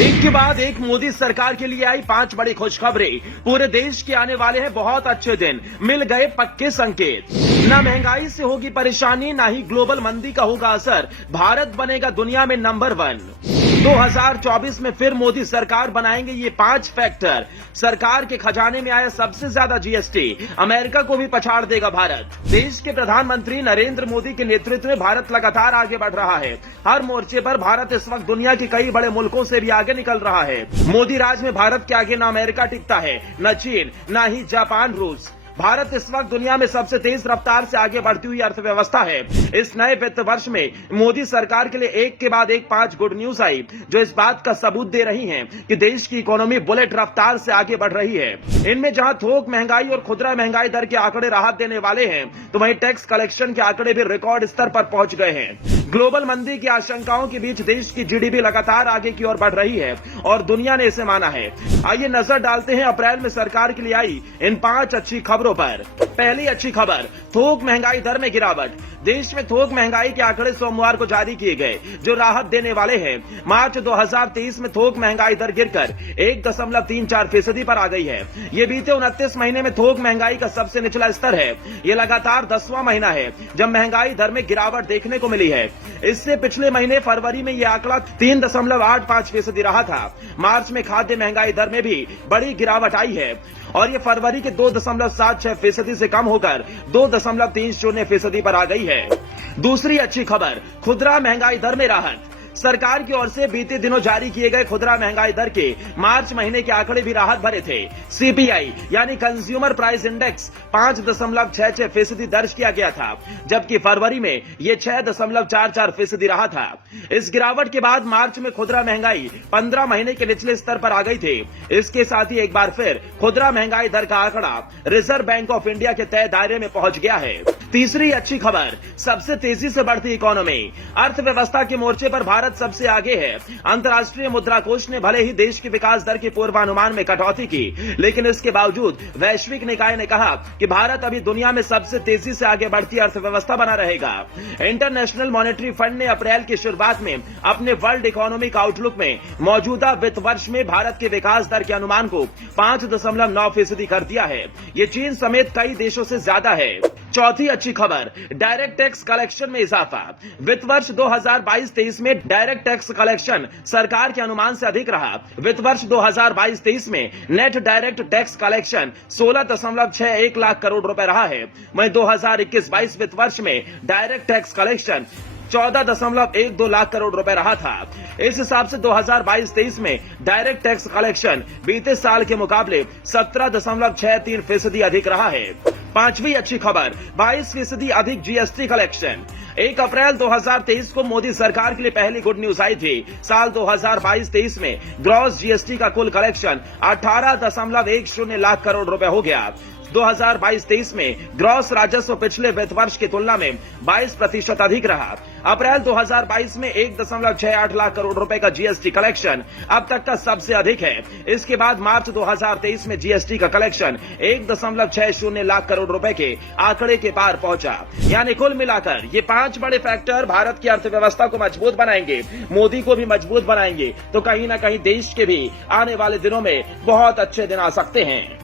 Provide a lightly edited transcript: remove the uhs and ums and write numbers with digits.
एक के बाद एक मोदी सरकार के लिए आई 5 बड़ी खुशखबरें। पूरे देश के आने वाले हैं बहुत अच्छे दिन, मिल गए पक्के संकेत। न महंगाई से होगी परेशानी, ना ही ग्लोबल मंदी का होगा असर। भारत बनेगा दुनिया में नंबर 1। 2024 में फिर मोदी सरकार बनाएंगे ये 5 फैक्टर। सरकार के खजाने में आया सबसे ज्यादा जीएसटी, अमेरिका को भी पछाड़ देगा भारत। देश के प्रधानमंत्री नरेंद्र मोदी के नेतृत्व में भारत लगातार आगे बढ़ रहा है। हर मोर्चे पर भारत इस वक्त दुनिया के कई बड़े मुल्कों से भी आगे निकल रहा है। मोदी राज में भारत के आगे न अमेरिका टिकता है, न चीन, न ही जापान, रूस। भारत इस वक्त दुनिया में सबसे तेज रफ्तार से आगे बढ़ती हुई अर्थव्यवस्था है। इस नए वित्त वर्ष में मोदी सरकार के लिए एक के बाद एक 5 गुड न्यूज आई, जो इस बात का सबूत दे रही हैं कि देश की इकोनॉमी बुलेट रफ्तार से आगे बढ़ रही है। इनमें जहां थोक महंगाई और खुदरा महंगाई दर के आंकड़े राहत देने वाले हैं, तो वहीं टैक्स कलेक्शन के आंकड़े भी रिकॉर्ड स्तर पर पहुंच गए हैं। ग्लोबल मंदी की आशंकाओं के बीच देश की जीडीपी लगातार आगे की ओर बढ़ रही है और दुनिया ने इसे माना है। आइए नजर डालते हैं अप्रैल में सरकार के लिए आई इन 5 अच्छी खबरों पर। पहली अच्छी खबर, थोक महंगाई दर में गिरावट। देश में थोक महंगाई के आंकड़े सोमवार को जारी किए गए, जो राहत देने वाले हैं। मार्च 2023 में थोक महंगाई दर गिरकर 1.34% पर आ गई है। ये बीते 29 महीने में थोक महंगाई का सबसे निचला स्तर है। ये लगातार 10वां महीना है जब महंगाई दर में गिरावट देखने को मिली है। इससे पिछले महीने फरवरी में यह आंकड़ा 3.85% रहा था। मार्च में खाद्य महंगाई दर में भी बड़ी गिरावट आई है और ये फरवरी के 2.76% से कम होकर 2.30% पर आ गई है। दूसरी अच्छी खबर, खुदरा महंगाई दर में राहत। सरकार की ओर से बीते दिनों जारी किए गए खुदरा महंगाई दर के मार्च महीने के आंकड़े भी राहत भरे थे। सीपीआई यानी कंज्यूमर प्राइस इंडेक्स 5.66% दर्ज किया गया था, जबकि फरवरी में यह 6.44% रहा था। इस गिरावट के बाद मार्च में खुदरा महंगाई 15 महीने के निचले स्तर पर आ गई थी। इसके साथ ही एक बार फिर खुदरा महंगाई दर का आंकड़ा रिजर्व बैंक ऑफ इंडिया के तय दायरे में पहुंच गया है। तीसरी अच्छी खबर, सबसे तेजी से बढ़ती इकोनॉमी। अर्थव्यवस्था के मोर्चे पर भारत सबसे आगे है। अंतर्राष्ट्रीय मुद्रा कोष ने भले ही देश की विकास दर के पूर्वानुमान में कटौती की, लेकिन इसके बावजूद वैश्विक निकाय ने कहा कि भारत अभी दुनिया में सबसे तेजी से आगे बढ़ती अर्थव्यवस्था बना रहेगा। इंटरनेशनल मॉनेटरी फंड ने अप्रैल की शुरुआत में अपने वर्ल्ड इकोनॉमिक आउटलुक में मौजूदा वित्त वर्ष में भारत के विकास दर के अनुमान को 5.9% कर दिया है। ये चीन समेत कई देशों से ज्यादा है। चौथी अच्छी खबर, डायरेक्ट टैक्स कलेक्शन में इजाफा। वित्त वर्ष 2022-23 में डायरेक्ट टैक्स कलेक्शन सरकार के अनुमान से अधिक रहा। वित्त वर्ष 2022-23 में net direct tax collection 16.61 lakh crore रुपए रहा है। वहीं 2021-22 वित्त वर्ष में direct tax collection 14.12 lakh crore रुपए रहा था। इस हिसाब से 2022-23 में डायरेक्ट टैक्स कलेक्शन बीते साल के मुकाबले 17.63% अधिक रहा है। पांचवी अच्छी खबर, 22% अधिक जीएसटी कलेक्शन। 1 अप्रैल 2023 को मोदी सरकार के लिए पहली गुड न्यूज आई थी। साल 2022-23 में ग्रॉस जीएसटी का कुल कलेक्शन 18.10 लाख करोड़ रुपए हो गया। 2022-23 में ग्रॉस राजस्व पिछले वित्त वर्ष की तुलना में 22% अधिक रहा। अप्रैल 2022 में 1.68 लाख करोड़ रुपए का जीएसटी कलेक्शन अब तक का सबसे अधिक है। इसके बाद मार्च 2023 में जीएसटी का कलेक्शन 1.60 लाख करोड़ रुपए के आंकड़े के पार पहुंचा। यानी कुल मिलाकर ये 5 बड़े फैक्टर भारत की अर्थव्यवस्था को मजबूत बनाएंगे, मोदी को भी मजबूत बनाएंगे, तो कहीं ना कहीं देश के भी आने वाले दिनों में बहुत अच्छे दिन आ सकते हैं।